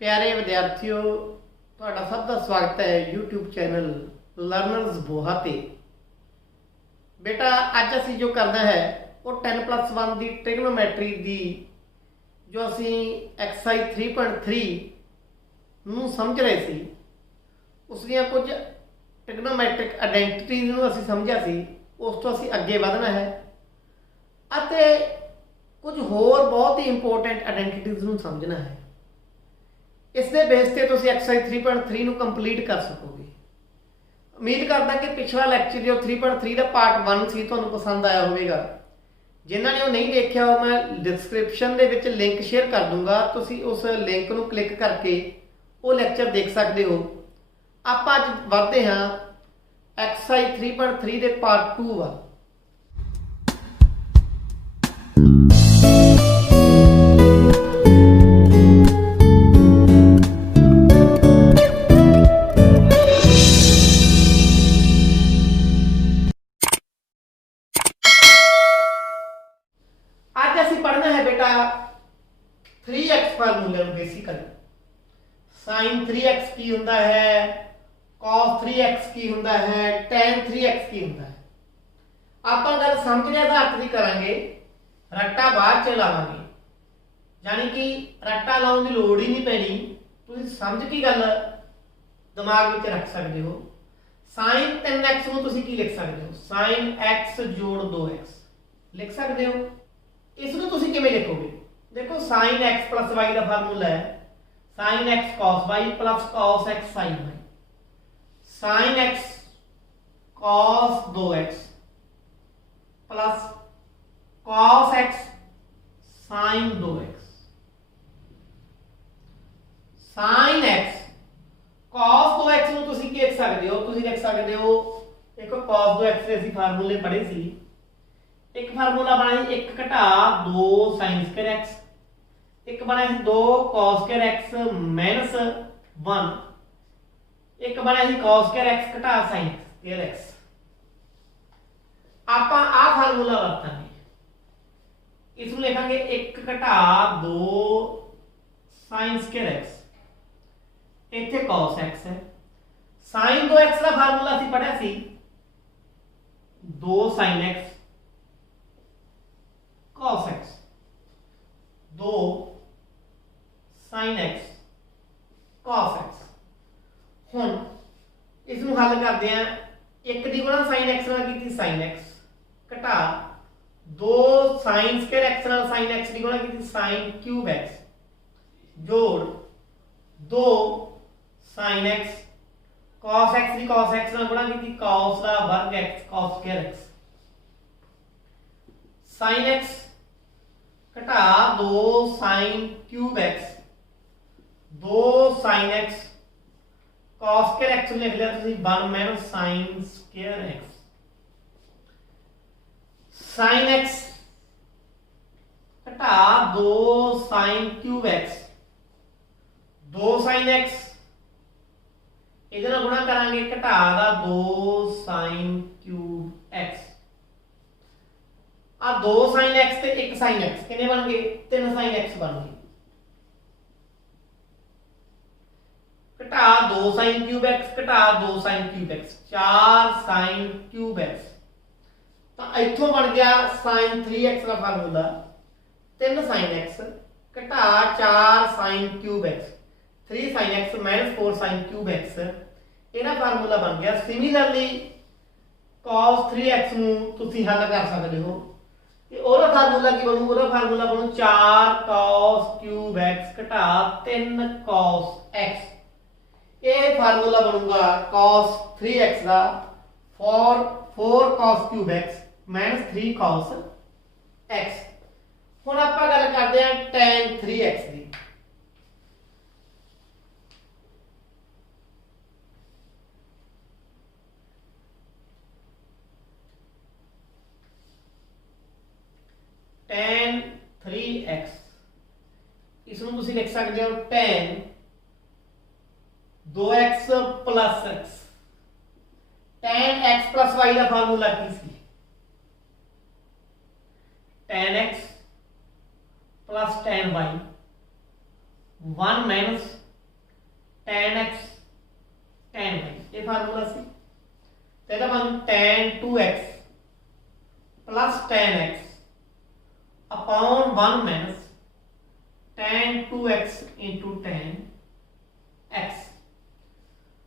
प्यारे विद्यार्थियों, ਤੁਹਾਡਾ ਸਭ ਦਾ ਸਵਾਗਤ ਹੈ YouTube ਚੈਨਲ ਲਰਨਰਸ ਬੋਹਾ ਤੇ। बेटा ਅੱਜ ਅਸੀਂ जो करना है ਉਹ 10+1 ਦੀ ट्रिग्नोमेट्री ਦੀ जो ਅਸੀਂ एक्सरसाइज 3.3 ਨੂੰ ਸਮਝ ਰਹੇ ਸੀ ਉਸ ਦੀਆਂ ਕੁਝ ट्रिग्नोमेट्रिक आइडेंटिटीज ਨੂੰ ਅਸੀਂ ਸਮਝਿਆ ਸੀ। ਉਸ ਤੋਂ ਅਸੀਂ ਅੱਗੇ ਵਧਣਾ ਹੈ ਅਤੇ ਕੁਝ ਹੋਰ ਬਹੁਤ ਹੀ ਇੰਪੋਰਟੈਂਟ ਆइडेंटिटीज ਨੂੰ समझना है। इस दे बेस से तुसीं एक्सरसाइज 3.3 ਨੂੰ कंप्लीट कर सकोगे। उम्मीद करदा कि पिछला लैक्चर जो 3.3 का पार्ट 1 सी तुहानूं पसंद आया होगा। जिन्हां ने वो नहीं देखा वो मैं डिस्क्रिप्शन दे विच लिंक शेयर कर दूंगा, तुसीं उस लिंक नूं क्लिक करके वो लैक्चर देख सकते हो। आपां अज वधदे हां एक्सरसाइज 3.3 के पार्ट 2 वा। आज असीं पढ़ना है बेटा 3x फार्मूले में। बेसिकली sin 3x की हुंदा है, cos 3x की हुंदा है, tan 3x की हुंदा है। आपां गल समझने आधारित दी करांगे, रट्टा बाद च लावांगे, यानी कि रट्टा लाउण दी लोड़ ही नहीं पैनी। तुसीं समझ के गल दिमाग विच रख सकदे हो। sin 3x नूं तुसीं की लिख सकदे हो? sin x जोड़ 2x लिख सकदे हो। इसको तुसीं किवें लिखोगे? देखो sin x प्लस y का फार्मूला है sin x cos y plus cos x sin y। sin x cos 2x plus cos x sin 2x। sin x cos 2x ਨੂੰ ਤੁਸੀਂ ਕੀ ਲਿਖ ਸਕਦੇ ਹੋ? ਤੁਸੀਂ ਲਿਖ ਸਕਦੇ ਹੋ ਦੇਖੋ cos 2x ਦੇ ਅਸੀਂ ਫਾਰਮੂਲੇ ਪੜ੍ਹੇ ਸੀ। एक फार्मूला बना 1 घटा 2 sin स्क्वायर x, एक बना 2 cos स्क्वायर x माइनस 1, एक बना cos स्क्वायर x घटा sin स्क्वायर x। आपां आ फार्मूला वरतांगे, इसनूं लिखांगे 1 घटा 2 sin स्क्वायर x, इत्थे cos x है। sin 2x का फार्मूला ਅਸੀਂ पढ़िਆ ਸੀ 2 sin x cos x, 2 sin x cos x। हुण इसनूं हल करदे आ। एक दी गुणा sin x नाल कीती sin x घटा 2 sin स्क्वायर x नाल sin x दी गुणा कीती sin क्यूब x जोड़ 2 sin x cos x दी cos x नाल गुणा कीती cos दा वर्ग x cos square x। sin x घटा 2 sin cube x 2 sin x cos square x लिख लिया तुसीं 1 minus sin square x। sin x घटा 2 sin cube x 2 sin x इहदे नाल गुणा करांगे घटा दा 2 sin क्यूब x। आ 2 sin x ते 1 sin x कितने बन गए? 3 sin x बन गए। घटा 2 sin क्यूब x घटा 2 sin cube x 4 sin cube x। तो इथों बन गया sin 3x का फार्मूला 3 sin x घटा 4 sin cube x 3 sin x minus 4 sin cube x। इहदा फार्मूला बन गया। सिमिलरली cos 3x ਨੂੰ ਤੁਸੀਂ ਹੱਲ ਕਰ ਸਕਦੇ ਹੋ। ਤੇ ਉਹਦਾ ਫਾਰਮੂਲਾ ਕੀ ਬਣੂ? ਉਹਦਾ ਫਾਰਮੂਲਾ ਬਣੂ 4 cos क्यूब x ਘਟਾ 3 cos x। ਇਹ ਫਾਰਮੂਲਾ ਬਣੂਗਾ cos 3x ਦਾ 4 cos cube x minus 3 cos x। ਹੁਣ ਆਪਾਂ ਗੱਲ ਕਰਦੇ ਹਾਂ tan 3x ਦੀ। tan 3x इसनूं तुसीं लिख सकते हो tan 2x plus x। tan x plus y का फार्मूला की सी? tan x plus tan y 1 minus tan x tan y, ये फार्मूला सी। तो ਇਹਦਾ ਬਣ tan 2x plus tan x upon 1 minus tan 2x into tan x।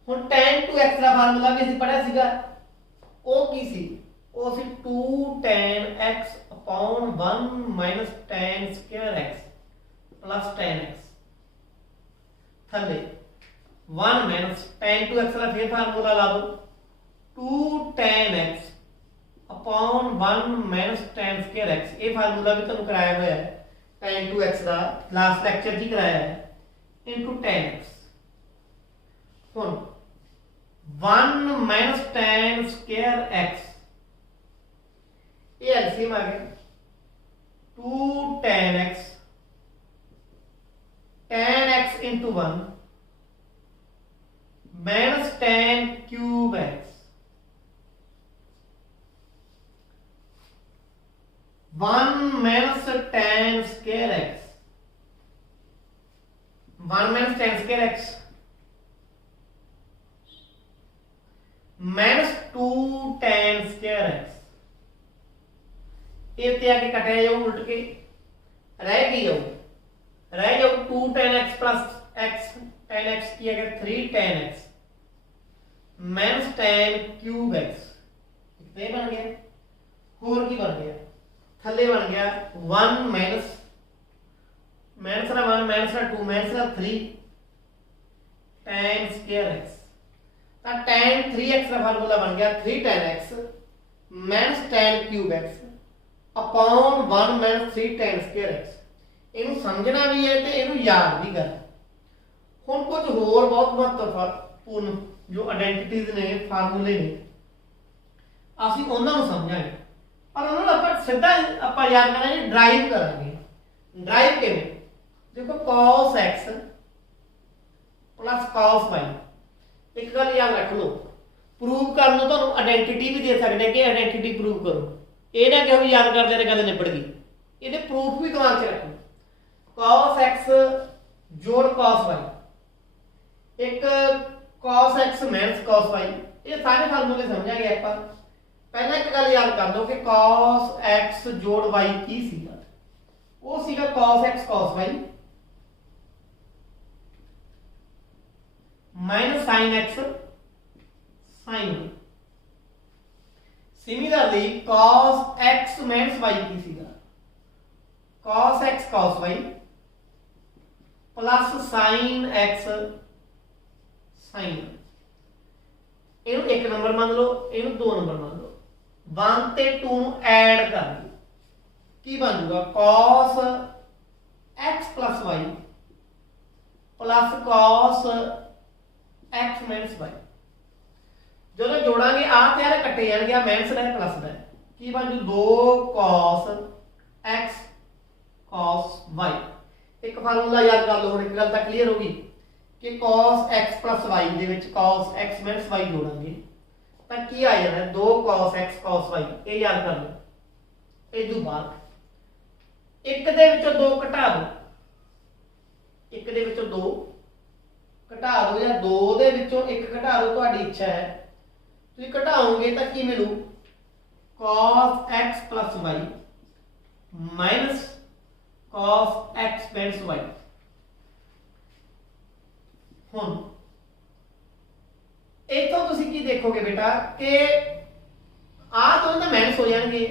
ਹੁਣ tan 2x ਦਾ formula ਵੀ ਅਸੀਂ ਪੜਿਆ ਸੀਗਾ, ਉਹ ਕੀ ਸੀ? ਉਹ ਸੀ 2 tan x upon 1 minus tan square x plus tan x थले 1 minus tan 2x का फिर फार्मूला ला दो 2 tan x upon 1 minus tan square x। ये फार्मूला भी तुहानू कराया हुआ है tan 2x का, लास्ट लेक्चर जी कराया है, into tan x। हुण 1 minus tan square x ये एलसीएम आ गया 2 tan x into 1 minus tan cube x 1 minus tan square x 1 minus tan square x minus 2 tan square x। इतने आके कटाया जाऊ उल्ट के रह की जाऊ 2 tan x plus x tan x की अगर 3 tan x minus tan cube x कितने बन गया? होर की बन गया? थले बन गया 1 minus minus 1 minus 2 minus 3 tan square x। तो tan 3x का फार्मूला बन गया 3 tan x minus tan cube x upon 1 minus 3 tan square x। इनू समझना भी है ते इनू याद भी कर। हुण कुछ होर बहुत महत्वपूर्ण जो आइडेंटिटीज ने फार्मूले ने ਅਸੀਂ ਉਹਨਾਂ ਨੂੰ ਸਮਝਾਂਗੇ, पर उन्होंने ਆਪਾਂ ਸਿੱਧਾ ਆਪਾਂ याद ਕਰਾਂਗੇ ਡਰਾਈਵ ਕਰਾਂਗੇ। ਡਰਾਈਵ ਕਿਵੇਂ? देखो cos x plus cos y एक गल याद रख लो, प्रूव करने ਨੂੰ ਤੁਹਾਨੂੰ ਆਇਡੈਂਟੀਟੀ ਵੀ ਦੇ ਸਕਦੇ ਕਿ ਆਇਡੈਂਟੀਟੀ ਪ੍ਰੂਵ ਕਰੋ। ਇਹ ਨਾ ਕਿ ਵੀ ਯਾਦ ਕਰਦੇ ਰਹੇ ਗੱਲ ਨਿਬੜ ਗਈ, ਇਹਦੇ ਪ੍ਰੂਫ ਵੀ ਦਿਮਾਗ 'ਚ ਰੱਖੋ। cos x जोड़ cos y एक cos x minus cos y, ये सारे फार्मूले समझांगे ਆਪਾਂ। पहला एक गल याद कर दो कि cos x जोड़ y की सीगा, वो सीगा cos x cos y minus sin x sin y। Similarly cos x minus y की सीगा cos x cos y plus sin x sin y। ਇਹਨੂੰ 1 नंबर मान लो, ਇਹਨੂੰ 2 नंबर मान लो, 1 ਤੇ 2 ਨੂੰ ਐਡ ਕਰ ਦਿਓ, ਕੀ ਬਣ ਜਾਊਗਾ cos x plus y plus cos x minus y। ਜਦੋਂ ਜੋੜਾਂਗੇ ਆ ਤੇ ਆ ਕੱਟੇ ਜਾਣਗੇ, ਆ ਮਾਈਨਸ ਦਾ ਪਲੱਸ ਦਾ, ਕੀ ਬਣ ਜੂ 2 cos x cos y। ਇੱਕ ਫਾਰਮੂਲਾ ਯਾਦ ਕਰ ਲਓ, ਹੁਣ ਇੱਕ ਗੱਲ ਤਾਂ ਕਲੀਅਰ ਹੋ ਗਈ कि cos x plus y ਦੇ ਵਿੱਚ cos x minus y ਜੋੜਾਂਗੇ ਤਾਂ ਕੀ ਆ ਜਾਣਾ 2 cos x cos y। ਇਹ ਯਾਦ ਕਰ ਲਓ। ਇਹ ਤੋਂ ਬਾਅਦ ਇੱਕ ਦੇ ਵਿੱਚੋਂ 2 ਘਟਾ ਦਿਓ, ਇੱਕ ਦੇ ਵਿੱਚੋਂ 2 ਘਟਾ ਦਿਓ ਜਾਂ 2 ਦੇ ਵਿੱਚੋਂ 1 ਘਟਾ ਦਿਓ, ਤੁਹਾਡੀ ਇੱਛਾ ਹੈ। ਤੁਸੀਂ ਘਟਾਓਗੇ ਤਾਂ ਕੀ ਮਿਲੂ cos x plus y minus cos x minus y। ਹੁਣ इतों तुसी की देखोगे बेटा कि आ दोनों तो माइनस हो जाएंगे,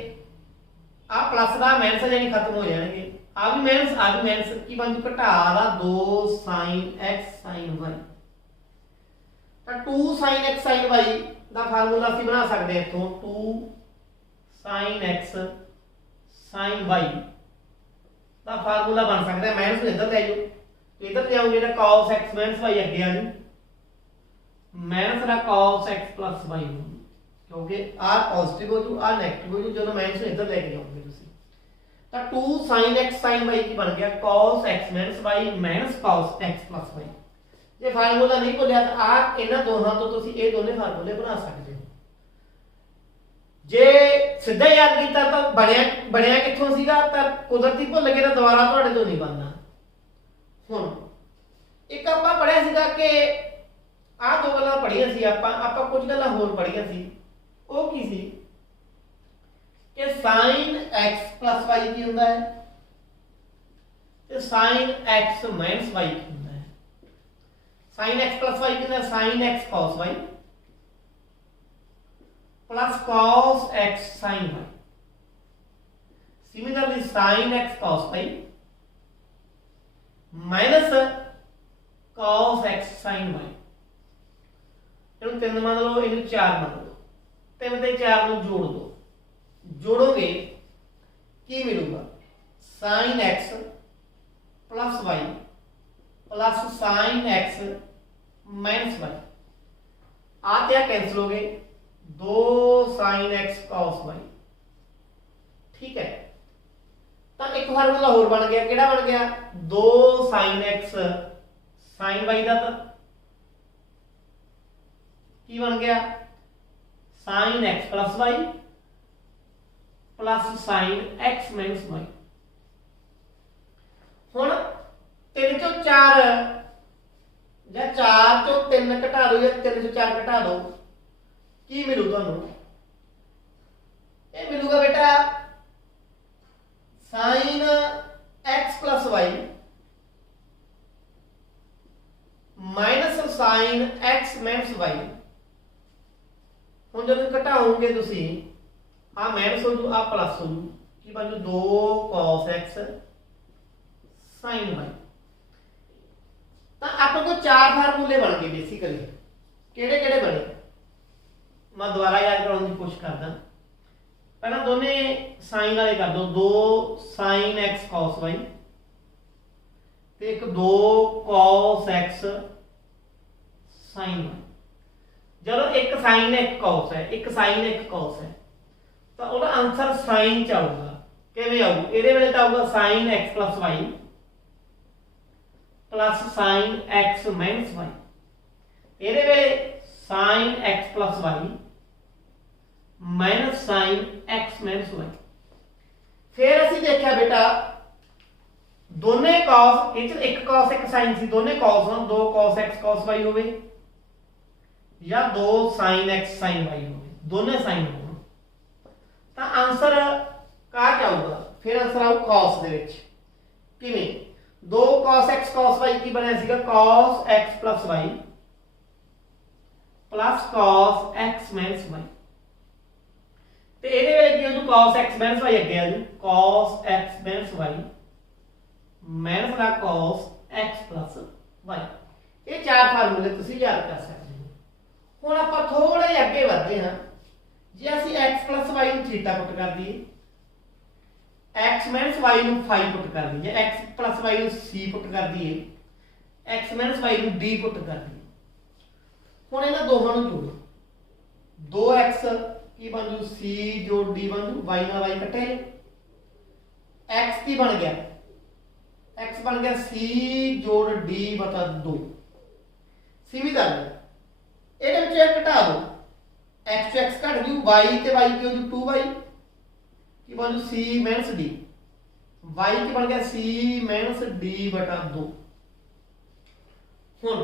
आ प्लस का माइनस यानी खत्म हो जाएंगे, आ भी माइनस की बन जू घटा दा 2 sin x sin y। तो 2 sin x sin y का फार्मूला ਅਸੀਂ बना सकते हैं इतों 2 sin x sin y का फार्मूला बन सकता है। माइनस को इधर ले जाओ, इधर ले आओगे तो cos x minus y अगे आ जाओ, माइनस का cos x plus y क्योंकि आ पॉजिटिव हो जू आ नेगेटिव हो जू, जो माइनस इधर लेके जाओगे तुसी तो 2 sin x sin y की बन गया cos x minus y minus cos x plus y। जे फार्मूला नहीं भुलिया तो आ इन्हां दोनों तो तुसी ये दोनों फार्मूले बना सकते हो। जे सीधा याद किया तो बनया कित्थों सीगा, तो कुदरती भुल गए तो दोबारा तुहाडे तो नहीं बनना। हुण एक आपां पढ़िया सीगा कि पढ़िया सी ਆਪਾਂ कुछ गल्लां होर पढ़िया सी वो की सी कि sin x plus y की हुंदा है ते sin x minus y की हुंदा है। sin x plus y की हुंदा है sin x cos y plus cos x sin y। Similarly sin x cos y minus cos x sin y। ਇਹਨੂੰ 3 ਮੰਨ ਲਓ, ਇਹਨੂੰ 4 ਮੰਨ ਲਓ। 3 ਤੇ 4 ਨੂੰ ਜੋੜ ਦੋ, जोड़ोगे की मिलूगा sin x plus y plus sin x minus y। आते क्या कैंसिल हो गए, 2 sin x cos y। ठीक है, तो एक फार्मूला होर बन गया, केड़ा बन गया 2 sin x sin y का की बन गया sin x plus y plus sin x minus y। हुण 3 चों 4 या 4 चों 3 घटा दो या 3 चों 4 घटा दो, की मिलू तुहानू, ये मिलूगा बेटा sin x plus y minus sin x minus y। हुण जब घटाओगे तुसी आ माइनस हो जू, आ प्लस हो जू, की बन जू 2 cos x sin y। तो अपने को 4 फार्मूले बन गए बेसिकली। केड़े केड़े बने, मैं दोबारा याद कराने की कोशिश करदा। पहला दोने साइन वाले कर दो, 2 sin x cos y ते एक 2 cos x sin y। जब एक sin एक cos है, एक sin एक cos है, तो ਉਹਦਾ ਆਨਸਰ sin ਚ ਆਊਗਾ। ਕਿਵੇਂ ਆਊ, ਇਹਦੇ ਵੇਲੇ ਤਾਂ ਆਊਗਾ sin x plus y plus sin x minus y। ਇਹਦੇ ਵੇਲੇ sin x plus y minus sin x minus y। ਫਿਰ ਅਸੀਂ ਦੇਖਿਆ ਬੇਟਾ ਦੋਨੇ cos, ਇਹ ਚ ਇੱਕ cos ਇੱਕ sin ਸੀ, ਦੋਨੇ cos ਹੋਣ, 2 cos x cos y ਹੋਵੇ ਜਾਂ 2 sin x sin y ਹੋਵੇ, ਦੋਨੇ sin ਹੋਣ, ਤਾਂ ਆਨਸਰ ਕਾ ਚ ਆਊਗਾ। ਫਿਰ ਆਨਸਰ ਆਊ cos ਦੇ ਵਿੱਚ। ਕਿਵੇਂ 2 cos x cos y ਕੀ ਬਣਿਆ ਸੀਗਾ cos x plus y plus cos x minus y। ਤੇ ਇਹਦੇ ਵੇਲੇ ਕੀ ਹੋ ਜੂ cos x minus y ਅੱਗੇ ਆ ਜੂ cos x minus y minus ਦਾ cos x plus y। ਇਹ ਚਾਰ ਫਾਰਮੂਲੇ ਤੁਸੀਂ ਯਾਦ ਕਰ ਸਕਦੇ ਹੋ। ਹੁਣ ਆਪਾਂ ਥੋੜਾ ਜਿਹਾ ਅੱਗੇ ਵਧਦੇ ਹਾਂ। ਜੇ ਅਸੀਂ x plus y ਨੂੰ थीटा पुट कर दिए, x minus y ਨੂੰ phi पुट कर दीजिए, x plus y ਨੂੰ c पुट कर दिए, x minus y ਨੂੰ d पुट कर दिए। ਹੁਣ ਇਹਨਾਂ ਦੋਹਾਂ ਨੂੰ ਜੋੜੋ, 2x ਕੀ ਬਣ ਜੂ c ਜੋੜ d ਬਣ ਜੂ, y ਨਾਲ y ਕੱਟੇ, x ਕੀ ਬਣ ਗਿਆ, x ਬਣ ਗਿਆ c ਜੋੜ d ਬਟਾ 2। सीमित आ गया, ਇਹਦੇ ਵਿੱਚ ਇਹ ਘਟਾ ਦੋ, x to x घट जू, y ते y की हो जू 2y की बन जू c माइनस d, y की बन गया c माइनस d बटा 2। हुण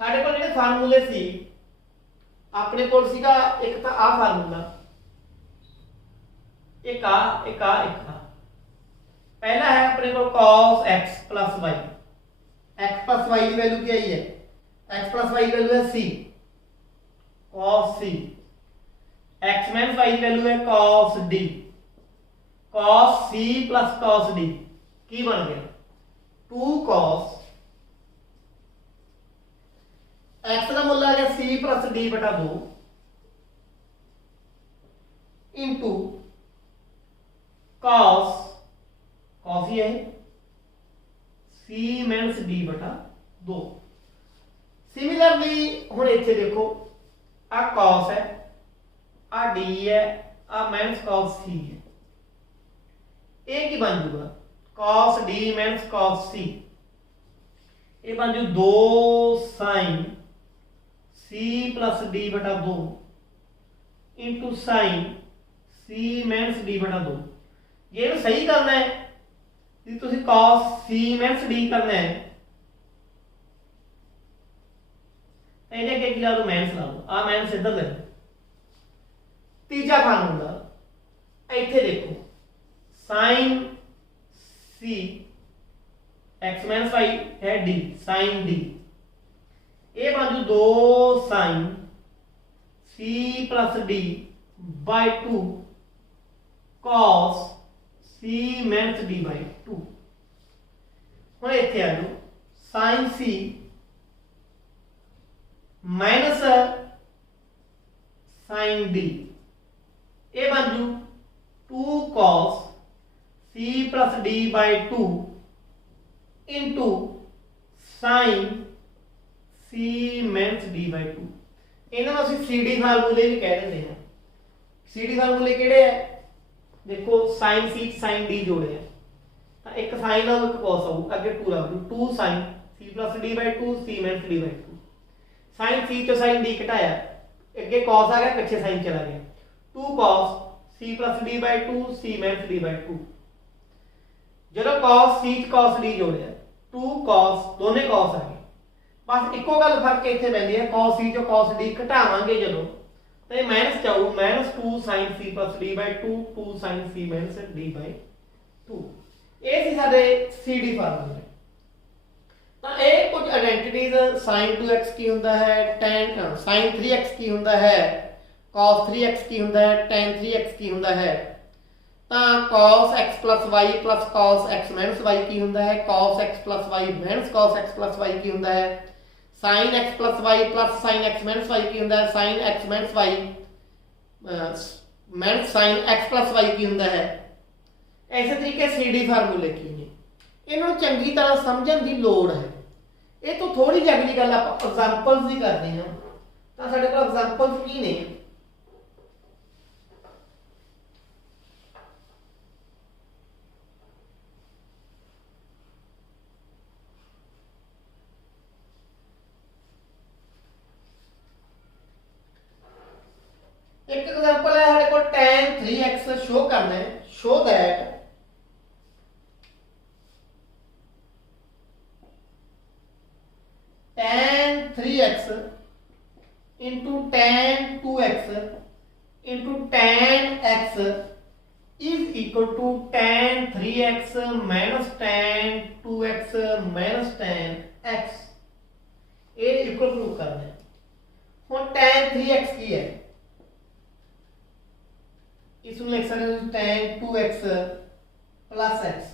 साडे कोल जिहड़े फार्मूले सी अपने कोल सीगा एक तां आ फार्मूला, एक आ, एक आ, एक आ। पहला है अपने कोल cos x plus y, x plus y की वैल्यू क्या है, x plus y की वैल्यू है c cos c, x minus y की वैल्यू है cos d, cos c plus cos d की बन गया 2 cos x का मूल्य आ गया c plus d बटा 2 इंटू cos cos ही है c minus d बटा 2। सिमिलरली हुण इत्थे देखो आ cos है, आ d है, आ माइनस cos c है, ये की बन जूगा cos d minus cos c, ये बन जू 2 sin c प्लस d बटा 2 into sin c minus d बटा 2। ये सही करना है जी, तुसी cos c माइनस d करना है, ਇਹਦੇ ਅੱਗੇ ਕੀ ਲਾ ਲਓ ਮਾਈਨਸ ਲਾ ਲਓ, ਆ ਮਾਈਨਸ ਇੱਧਰ ਲੈ ਲਓ। ਤੀਜਾ ਫਾਰਮੂਲਾ ਇੱਥੇ ਦੇਖੋ sin c x minus y है d sin d, ये बन जू 2 sin c plus d by 2 cos c minus d by 2। हुण इत्थे आ जाओ sin c minus sin d, ये बन जू 2 cos c plus d by 2 into sine c minus d by 2। इन्होंने असं सी डी फार्मूले भी कह देंगे हैं। सी डी फार्मूले किहड़े है देखो, साइन c साइन d जोड़े हैं तो एक साइन आऊ एक कॉस आऊ, अगे 2 आऊ 2 sine c plus d by 2 c minus d by 2। Sine c चो साइन d घटाया, अगे कॉस आ गया, पिछे साइन चला गया, 2 cos c plus d by 2 c minus d by 2। जो cos c cos d जोड़िया 2 cos दोने cos आ गए, बस इको गल फर्क इत्थे पैंदी है, cos c चो cos d घटावांगे जदों तो ये माइनस चाऊ minus 2 sin c plus d by 2 2 sin c minus d by 2। ये सी साडे सी डी फार्मूले। तो ये कुछ आइडेंटिटीज sin 2x की हुंदा है, tan sin 3x की हुंदा है, cos 3x की हुंदा है, tan 3x की हुंदा है। cos x plus y plus cos x minus y की हुंदा है, cos x plus y minus cos x plus y की हुंदा है, sin x plus y plus sin x minus y की हुंदा है, sin x minus y minus sin x plus y की हुंदा है। ऐसे तरीके सी डी फार्मूले की ने, इन्हों चंगी तरह समझण दी लोड़ है। ये तो थोड़ी जी अगली गल आपां एग्जांपल्स ही करते हैं, तो साडे कोल एग्जांपल्स की ने। एक एग्जांपल है हमारे को tan 3x शो करना है, show that tan 3x into tan 2x into tan x is equal to tan 3x minus tan 2x minus tan x। ये इक्वल प्रूव करना है। हुण tan 3x की है, इसमें लिख सकते हैं tan 2x प्लस x,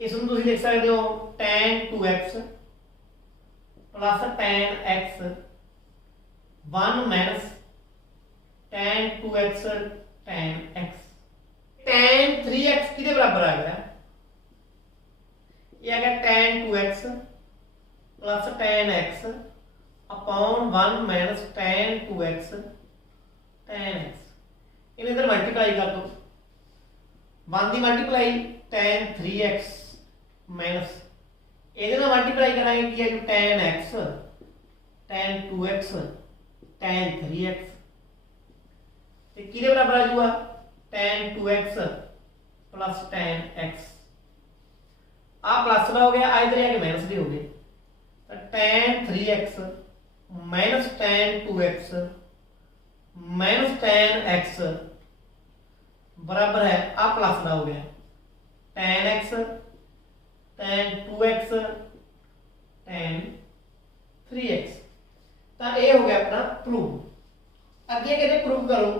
इसमें तुम लिख सकते हो tan 2x plus tan x 1 minus tan 2x tan x। tan 3x किसके बराबर आ गया, ये आ गया tan 2x plus tan x upon 1 minus tan 2x tan x। इन्हें इधर मल्टीप्लाई कर दो, 1 दी मल्टीप्लाई tan 3x माइनस ये मल्टीप्लाई कराएंगे कि है tan x tan 2x tan 3x ते किदे बराबर आ जाऊगा tan 2x plus tan x। आ प्लस का हो गया, आ इधर आके माइनस के हो गए, तो tan 3x minus tan 2x minus tan x बराबर है, आ प्लस का हो गया tan x tan 2x tan 3x। तो ये हो गया अपना प्रूव। अगे कहते प्रूव करो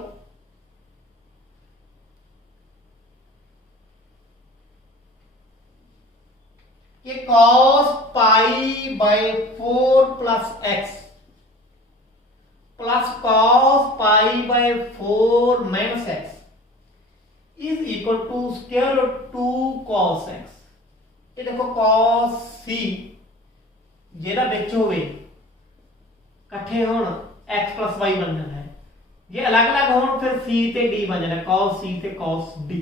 कि cos pi by 4 plus x plus cos pi by 4 minus x is equal to square root 2 cos x। ये देखो cos c जेड़ा विच होवे इकट्ठे होण x प्लस y बन जाना है, जे अलग अलग होण फिर c ते d बन जाना, cos c ते cos d।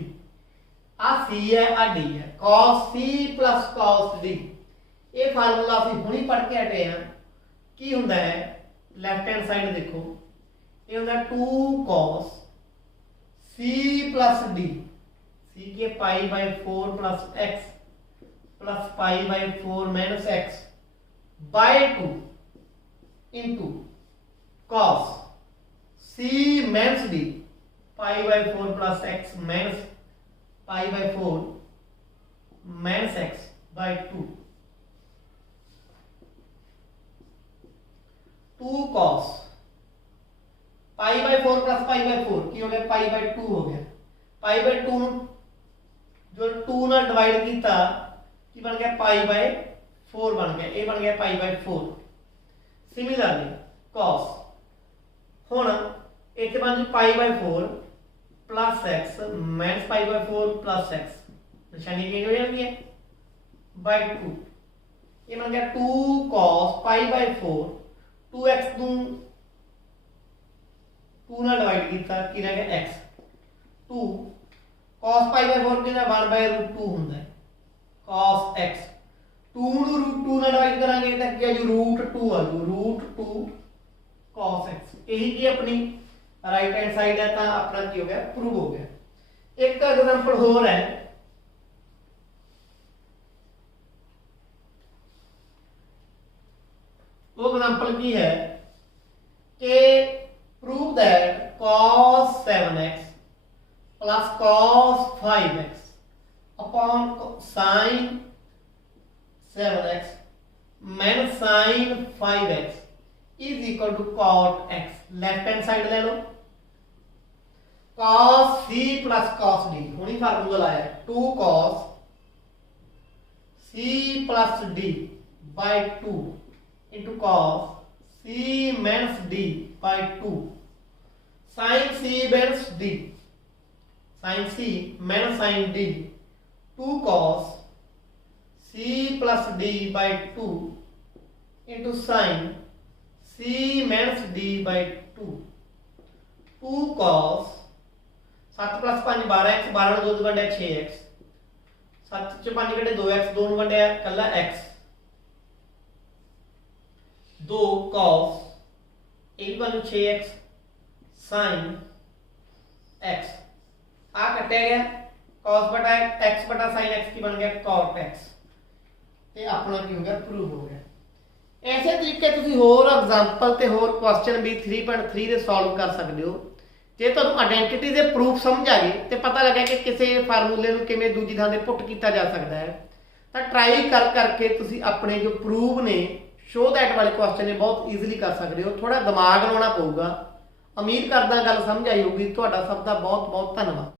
आ c है आ d है, cos c plus cos d। ये फार्मूला ਅਸੀਂ ਹੁਣੀ पढ़ के हटे हैं। की हुंदा है लेफ्ट हैंड साइड देखो, ये हुंदा 2 cos c plus d, c की pi by 4 plus x plus pi by 4 minus x by 2 into cos c minus d pi by 4 plus x minus pi by 4 minus x by 2 cos pi by 4 plus pi by 4 की हो गया pi by 2 हो गया। Pi by 2 जो 2 ना divide किया की बन गया पाई बाई 4 बन गया, ये बन गया पाई बाई 4। सिमिलरली कॉस हुण इत्थे बन जी pi by 4 plus x minus pi by 4 plus x, निशानी चेंज हो जाती है बाई 2, ये बन गया 2 कॉस पाई बाई 4 2x नूं 2 ਨਾਲ डिवाइड किया की रह गया x 2 cos पाई बाई 4 कितना 1 बाय रूट 2 ਹੁੰਦਾ है cos x 2 ਨੂੰ रूट 2 ਨਾਲ डिवाइड करांगे ਤਾਂ ਕੀ ਆ ਜੂ रूट 2 ਆ ਜੂ रूट 2 cos x। यही की अपनी राइट हैंड साइड है तो अपना की हो गया प्रूव हो गया। एक एग्जांपल होर है वो एग्जांपल की है कि prove that cos 7x plus cos 5x upon sin 7x minus sin 5x is equal to cot x। Left hand side ले लो cos c plus cos d हुणी फार्मूला लाया 2 cos c plus d by 2 into cos c minus d by 2 sin c minus d sin c minus sin d 2 cos c plus d by 2 into sin c minus d by 2 2 cos 7 plus 5 12x 12 2 वंडे 6x 7 च 5 कटे 2x 2 वंडे कल्ला x 2 cos एक value 6x sin x आ कटे गया cos बटा x बटा sin x की बन गया cot x ते अपना की हो गया प्रूव हो गया। ऐसे तरीके तुसी होर एग्जांपल ते होर क्वेश्चन भी 3.3 दे सॉल्व कर सकते हो। जे तुहानू आइडेंटिटी दे प्रूफ समझ आ गए ते पता लगा कि किसी फार्मूले नू किवें दूजी थां ते पुट किया जा सकता है तो ट्राई कर करके तुसी अपने जो प्रूफ ने शो दैट वाले क्वेश्चन ने बहुत ईजिली कर सकते हो। थोड़ा दिमाग लाना पऊगा। उम्मीद करदा गल समझ आई होगी। तुहाडा सब दा बहुत बहुत धन्यवाद।